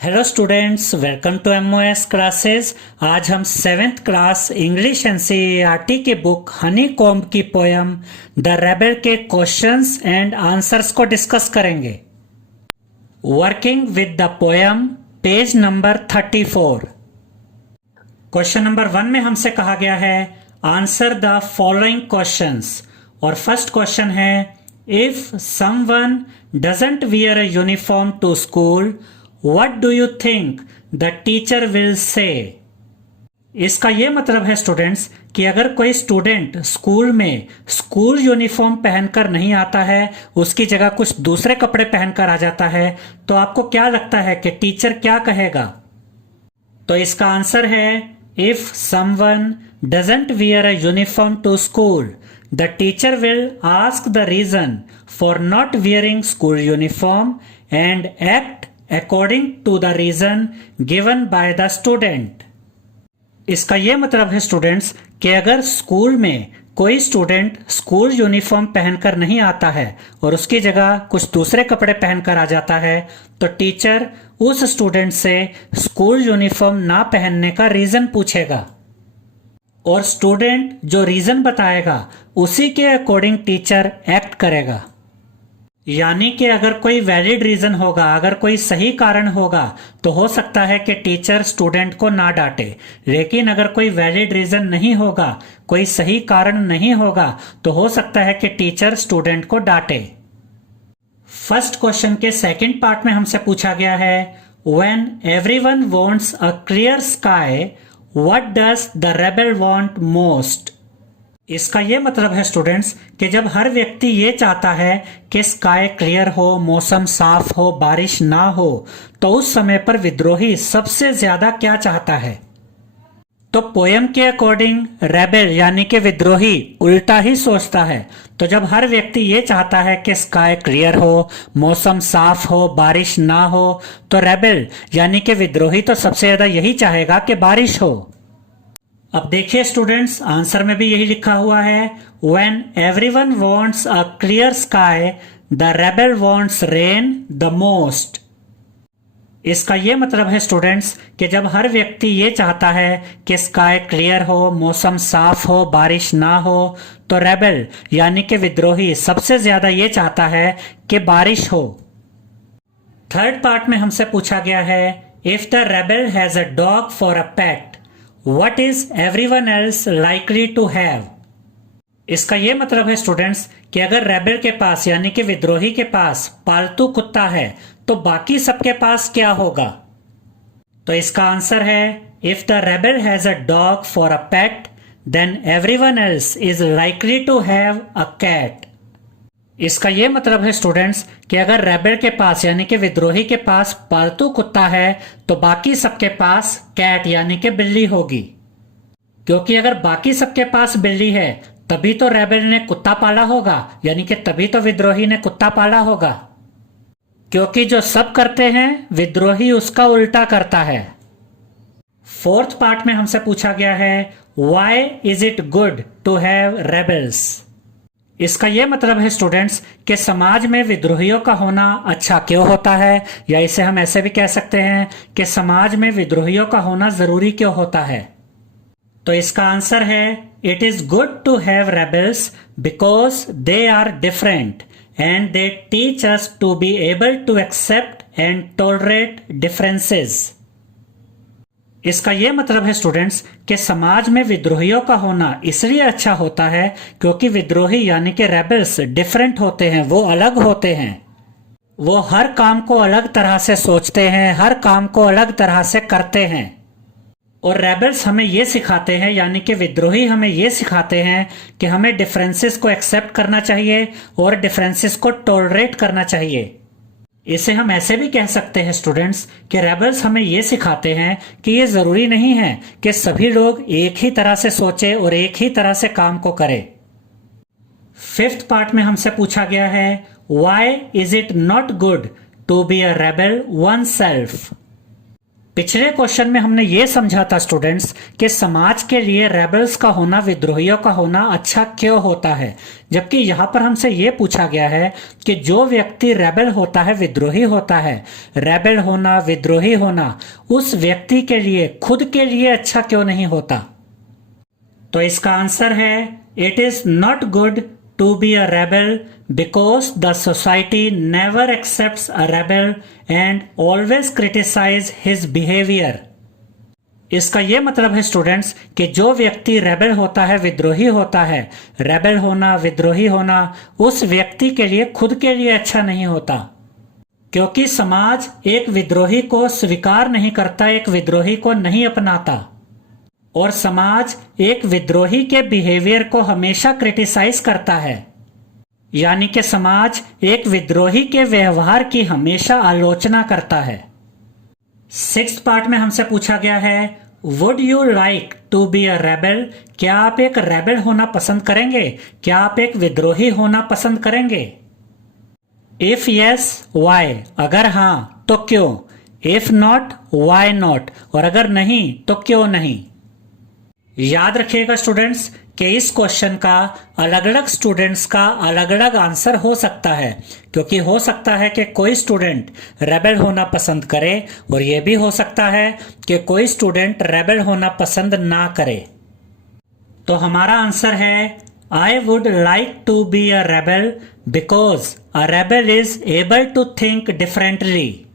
Hello students, welcome to MOS classes. आज हम 7th class English NCERT की book honeycomb की poem the rebel के questions and answers को discuss करेंगे। Working with the poem, page number 34। Question number 1 में हमसे कहा गया है आंसर द फॉलोइंग क्वेश्चंस। और फर्स्ट क्वेश्चन है if someone doesn't wear a uniform to school, What do you think the teacher will say? इसका यह मतलब है स्टूडेंट्स कि अगर कोई स्टूडेंट स्कूल में स्कूल यूनिफॉर्म पहनकर नहीं आता है, उसकी जगह कुछ दूसरे कपड़े पहनकर आ जाता है, तो आपको क्या लगता है कि टीचर क्या कहेगा? तो इसका आंसर है if someone doesn't wear a uniform to school, the teacher will ask the reason for not wearing school uniform and act according to the reason given by the student। इसका यह मतलब है students कि अगर school में कोई student school uniform पहनकर नहीं आता है और उसकी जगह कुछ दूसरे कपड़े पहनकर आ जाता है, तो टीचर उस स्टूडेंट से स्कूल यूनिफॉर्म ना पहनने का रीजन पूछेगा और स्टूडेंट जो रीजन बताएगा उसी के अकॉर्डिंग टीचर एक्ट करेगा। यानी कि अगर कोई वैलिड रीजन होगा, अगर कोई सही कारण होगा, तो हो सकता है कि टीचर स्टूडेंट को ना डांटे। लेकिन अगर कोई वैलिड रीजन नहीं होगा, कोई सही कारण नहीं होगा, तो हो सकता है कि टीचर स्टूडेंट को डांटे। फर्स्ट क्वेश्चन के सेकंड पार्ट में हमसे पूछा गया है when everyone wants a clear sky, what does the rebel want most. इसका यह मतलब है स्टूडेंट्स कि जब हर व्यक्ति ये चाहता है कि स्काई क्लियर हो, मौसम साफ हो, बारिश ना हो, तो उस समय पर विद्रोही सबसे ज्यादा क्या चाहता है? तो पोयम के अकॉर्डिंग रेबेल यानी कि विद्रोही उल्टा ही सोचता है। तो जब हर व्यक्ति ये चाहता है कि स्काई क्लियर हो, मौसम साफ हो, बारिश ना हो, तो रेबेल यानी कि विद्रोही तो सबसे ज्यादा यही चाहेगा कि बारिश हो। अब देखिए स्टूडेंट्स, आंसर में भी यही लिखा हुआ है When everyone wants a clear sky, the rebel wants rain the most। इसका यह मतलब है स्टूडेंट्स कि जब हर व्यक्ति ये चाहता है कि स्काई क्लियर हो, मौसम साफ हो, बारिश ना हो, तो रेबेल यानी कि विद्रोही सबसे ज्यादा ये चाहता है कि बारिश हो। थर्ड पार्ट में हमसे पूछा गया है if the rebel has a dog for a pet, What is everyone else likely to have? इसका यह मतलब है स्टूडेंट्स कि अगर रेबेल के पास यानी कि विद्रोही के पास पालतू कुत्ता है, तो बाकी सबके पास क्या होगा? तो इसका आंसर है if the rebel has a dog for a pet, then everyone else is likely to have a cat. इसका यह मतलब है स्टूडेंट्स कि अगर रेबेल के पास यानी कि विद्रोही के पास पालतू कुत्ता है, तो बाकी सबके पास कैट यानी कि बिल्ली होगी। क्योंकि अगर बाकी सबके पास बिल्ली है, तभी तो रेबेल ने कुत्ता पाला होगा, यानी कि तभी तो विद्रोही ने कुत्ता पाला होगा। क्योंकि जो सब करते हैं विद्रोही उसका उल्टा करता है। फोर्थ पार्ट में हमसे पूछा गया है why is it good to have rebels. इसका यह मतलब है स्टूडेंट्स कि समाज में विद्रोहियों का होना अच्छा क्यों होता है, या इसे हम ऐसे भी कह सकते हैं कि समाज में विद्रोहियों का होना जरूरी क्यों होता है। तो इसका आंसर है it is good to have rebels because they are different and they teach us to be able to accept and tolerate differences. इसका यह मतलब है स्टूडेंट्स कि समाज में विद्रोहियों का होना इसलिए अच्छा होता है क्योंकि विद्रोही यानी कि रेबेल्स डिफरेंट होते हैं, वो अलग होते हैं। वो हर काम को अलग तरह से सोचते हैं, हर काम को अलग तरह से करते हैं। और रेबेल्स हमें ये सिखाते हैं, यानी कि विद्रोही हमें ये सिखाते हैं कि हमें डिफरेंसेस को एक्सेप्ट करना चाहिए और डिफरेंसेस को टॉलरेट करना चाहिए। इसे हम ऐसे भी कह सकते हैं स्टूडेंट्स कि रेबेल्स हमें यह सिखाते हैं कि यह जरूरी नहीं है कि सभी लोग एक ही तरह से सोचे और एक ही तरह से काम को करें। फिफ्थ पार्ट में हमसे पूछा गया है why is it not good to be a rebel oneself. पिछले क्वेश्चन में हमने ये समझा था स्टूडेंट्स कि समाज के लिए रेबल्स का होना, विद्रोहियों का होना अच्छा क्यों होता है, जबकि यहाँ पर हमसे ये पूछा गया है कि जो व्यक्ति रेबल होता है, विद्रोही होता है, रेबल होना, विद्रोही होना उस व्यक्ति के लिए, खुद के लिए अच्छा क्यों नहीं होता। तो इसका आंसर है it is not good to be a rebel because the society never accepts a rebel and always criticize his behavior। इसका यह मतलब है स्टूडेंट्स कि जो व्यक्ति रेबल होता है, विद्रोही होता है, रेबल होना, विद्रोही होना उस व्यक्ति के लिए, खुद के लिए अच्छा नहीं होता, क्योंकि समाज एक विद्रोही को स्वीकार नहीं करता, एक विद्रोही को नहीं अपनाता, और समाज एक विद्रोही के बिहेवियर को हमेशा क्रिटिसाइज करता है, यानी कि समाज एक विद्रोही के व्यवहार की हमेशा आलोचना करता है। 6th पार्ट में हमसे पूछा गया है would you like to be a rebel, क्या आप एक रेबल होना पसंद करेंगे, क्या आप एक विद्रोही होना पसंद करेंगे। इफ यस वाई, अगर हां तो क्यों, इफ नॉट वाई नॉट, और अगर नहीं तो क्यों नहीं। याद रखिएगा स्टूडेंट्स कि इस क्वेश्चन का अलग अलग स्टूडेंट्स का अलग अलग आंसर हो सकता है, क्योंकि हो सकता है कि कोई स्टूडेंट रेबल होना पसंद करे और यह भी हो सकता है कि कोई स्टूडेंट रेबल होना पसंद ना करे। तो हमारा आंसर है I would like to be a rebel because a rebel is able to think differently.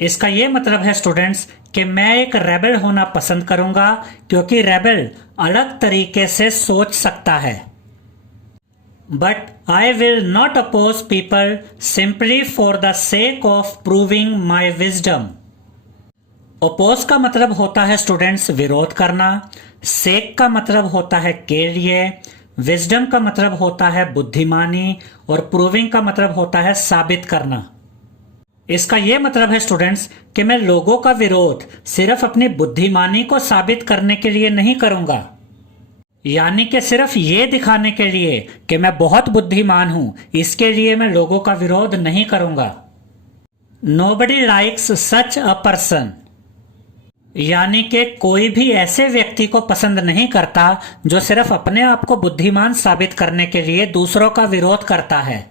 इसका यह मतलब है स्टूडेंट्स कि मैं एक रेबल होना पसंद करूंगा क्योंकि रेबल अलग तरीके से सोच सकता है। But I will not oppose people simply for the sake of proving my wisdom. Oppose का मतलब होता है स्टूडेंट्स विरोध करना, सेक का मतलब होता है के लिए, विजडम का मतलब होता है बुद्धिमानी, और प्रूविंग का मतलब होता है साबित करना। इसका यह मतलब है स्टूडेंट्स कि मैं लोगों का विरोध सिर्फ अपनी बुद्धिमानी को साबित करने के लिए नहीं करूंगा, यानी कि सिर्फ ये दिखाने के लिए कि मैं बहुत बुद्धिमान हूं, इसके लिए मैं लोगों का विरोध नहीं करूंगा। Nobody likes such a person, यानी कि कोई भी ऐसे व्यक्ति को पसंद नहीं करता जो सिर्फ अपने आप को बुद्धिमान साबित करने के लिए दूसरों का विरोध करता है।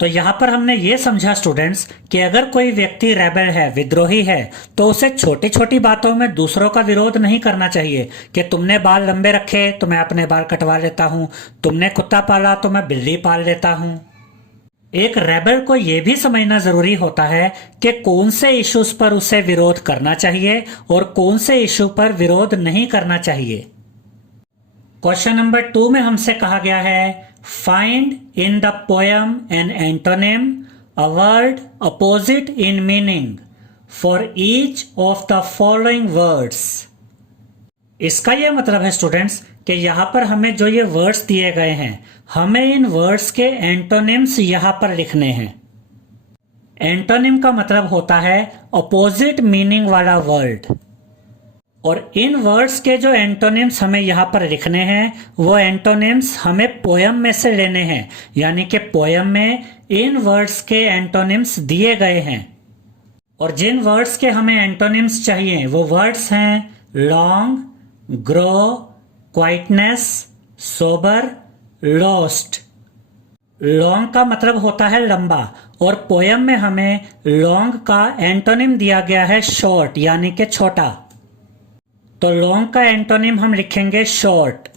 तो यहां पर हमने ये समझा स्टूडेंट्स कि अगर कोई व्यक्ति रेबल है, विद्रोही है, तो उसे छोटी छोटी बातों में दूसरों का विरोध नहीं करना चाहिए कि तुमने बाल लंबे रखे तो मैं अपने बाल कटवा लेता हूं, तुमने कुत्ता पाला तो मैं बिल्ली पाल लेता हूं। एक रेबल को यह भी समझना जरूरी होता है कि कौन से इश्यूज पर उसे विरोध करना चाहिए और कौन से इश्यू पर विरोध नहीं करना चाहिए। क्वेश्चन नंबर 2 में हमसे कहा गया है find in the poem an antonym, a word opposite in meaning for each of the following words। इसका यह मतलब है स्टूडेंट्स कि यहां पर हमें जो ये वर्ड्स दिए गए हैं, हमें इन वर्ड्स के एंटोनिम्स यहां पर लिखने हैं। एंटोनिम का मतलब होता है अपोजिट मीनिंग वाला वर्ड, और इन वर्ड्स के जो एंटोनिम्स हमें यहां पर लिखने हैं वो एंटोनिम्स हमें पोयम में से लेने हैं, यानी कि पोयम में इन वर्ड्स के एंटोनिम्स दिए गए हैं। और जिन वर्ड्स के हमें एंटोनिम्स चाहिए वो वर्ड्स हैं long, grow, quietness, sober, lost. Long का मतलब होता है लंबा, और पोयम में हमें लॉन्ग का एंटोनिम दिया गया है शॉर्ट, यानी कि छोटा। तो लॉन्ग का एंटोनिम हम लिखेंगे शॉर्ट।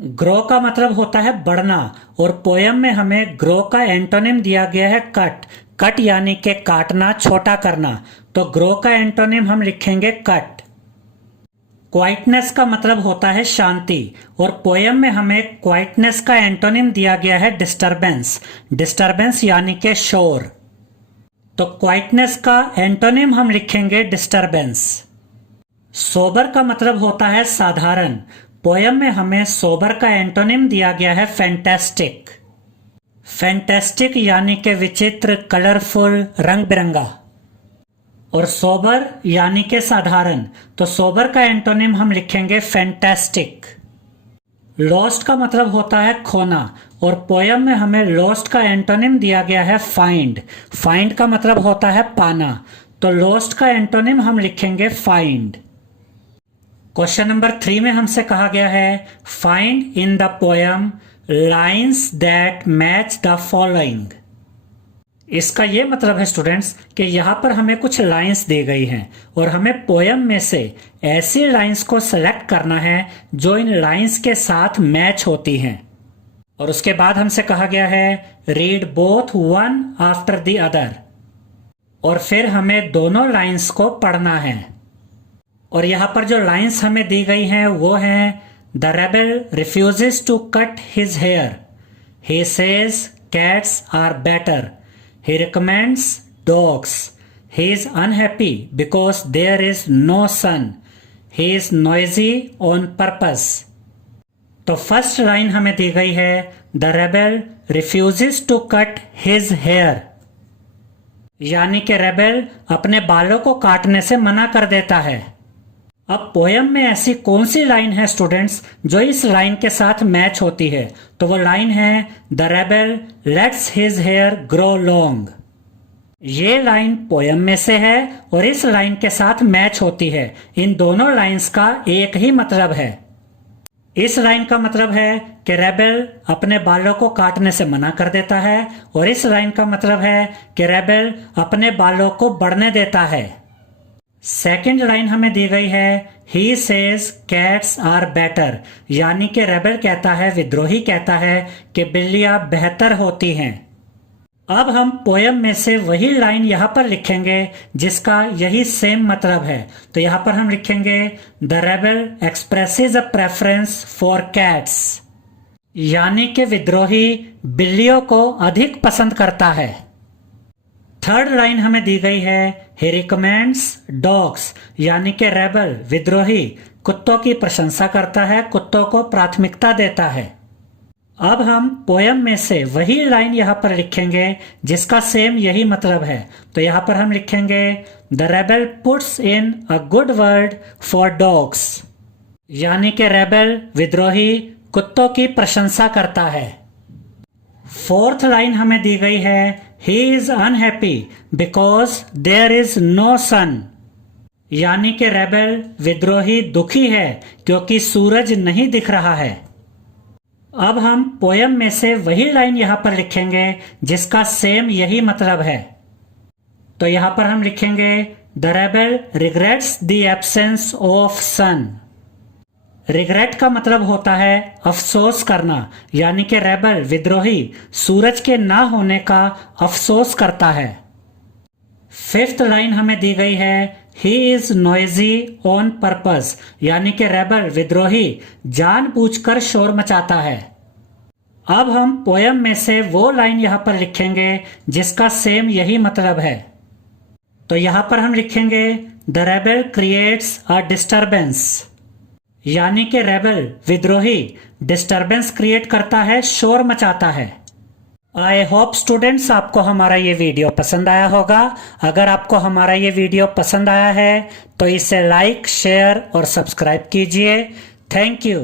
ग्रो का मतलब होता है बढ़ना, और पोयम में हमें ग्रो का एंटोनिम दिया गया है कट। कट यानी कि काटना, छोटा करना, तो ग्रो का एंटोनिम हम लिखेंगे कट। क्वाइटनेस का मतलब होता है शांति, और पोयम में हमें क्वाइटनेस का एंटोनिम दिया गया है डिस्टरबेंस। डिस्टरबेंस यानी कि शोर, तो क्वाइटनेस का एंटोनिम हम लिखेंगे डिस्टरबेंस। सोबर का मतलब होता है साधारण। पोयम में हमें सोबर का एंटोनिम दिया गया है फैंटास्टिक। फैंटास्टिक यानी कि विचित्र, कलरफुल, रंग बिरंगा, और सोबर यानी कि साधारण, तो सोबर का एंटोनिम हम लिखेंगे फैंटास्टिक। लॉस्ट का मतलब होता है खोना, और पोयम में हमें लॉस्ट का एंटोनिम दिया गया है फाइंड। फाइंड का मतलब होता है पाना, तो lost का एंटोनिम हम लिखेंगे find। क्वेश्चन नंबर 3 में हमसे कहा गया है find in the poem lines that match the following। इसका ये मतलब है स्टूडेंट्स कि यहाँ पर हमें कुछ लाइंस दी गई हैं और हमें पोयम में से ऐसी लाइंस को सेलेक्ट करना है जो इन लाइंस के साथ मैच होती हैं। और उसके बाद हमसे कहा गया है read both one after the other, और फिर हमें दोनों लाइंस को पढ़ना है। और यहाँ पर जो लाइंस हमें दी गई हैं वो हैं the rebel refuses to cut his hair, he says cats are better, he recommends dogs, he is unhappy because there is no sun, he is noisy on purpose। तो फर्स्ट लाइन हमें दी गई है the rebel refuses to cut his hair, यानी कि rebel अपने बालों को काटने से मना कर देता है। अब पोयम में ऐसी कौन सी लाइन है स्टूडेंट्स जो इस लाइन के साथ मैच होती है? तो वो लाइन है the rebel lets his hair grow long. ये लाइन पोयम में से है और इस लाइन के साथ मैच होती है। इन दोनों लाइंस का एक ही मतलब है। इस लाइन का मतलब है कि रेबल अपने बालों को काटने से मना कर देता है, और इस लाइन का मतलब है कि रेबल अपने बालों को बढ़ने देता है। सेकेंड लाइन हमें दी गई है he says cats are better, यानी कि रेबल कहता है, विद्रोही कहता है कि बिल्लियां बेहतर होती हैं। अब हम पोयम में से वही लाइन यहाँ पर लिखेंगे जिसका यही सेम मतलब है। तो यहाँ पर हम लिखेंगे the rebel expresses a preference for cats, यानी कि विद्रोही बिल्लियों को अधिक पसंद करता है। थर्ड लाइन हमें दी गई है ही रिकमेंड्स डॉग्स, यानी कि रेबल विद्रोही कुत्तों की प्रशंसा करता है, कुत्तों को प्राथमिकता देता है। अब हम पोयम में से वही लाइन यहाँ पर लिखेंगे जिसका सेम यही मतलब है। तो यहाँ पर हम लिखेंगे the rebel puts in a good word for dogs, यानी कि रेबल विद्रोही कुत्तों की प्रशंसा करता है। फोर्थ लाइन हमें दी गई है he is unhappy because there is no son, यानी कि रेबल विद्रोही दुखी है क्योंकि सूरज नहीं दिख रहा है। अब हम पोयम में से वही लाइन यहाँ पर लिखेंगे जिसका सेम यही मतलब है। तो यहाँ पर हम लिखेंगे the rebel regrets the absence of sun. Regret का मतलब होता है अफसोस करना, यानी कि रेबल विद्रोही सूरज के ना होने का अफसोस करता है। फिफ्थ लाइन हमें दी गई है he is noisy on purpose, यानी कि रेबल विद्रोही जानबूझकर शोर मचाता है। अब हम पोयम में से वो लाइन यहाँ पर लिखेंगे जिसका सेम यही मतलब है। तो यहाँ पर हम लिखेंगे the rebel creates a disturbance, यानी कि रेबल विद्रोही डिस्टरबेंस क्रिएट करता है, शोर मचाता है। आई होप स्टूडेंट्स आपको हमारा ये वीडियो पसंद आया होगा। अगर आपको हमारा ये वीडियो पसंद आया है तो इसे लाइक, शेयर और सब्सक्राइब कीजिए। Thank you.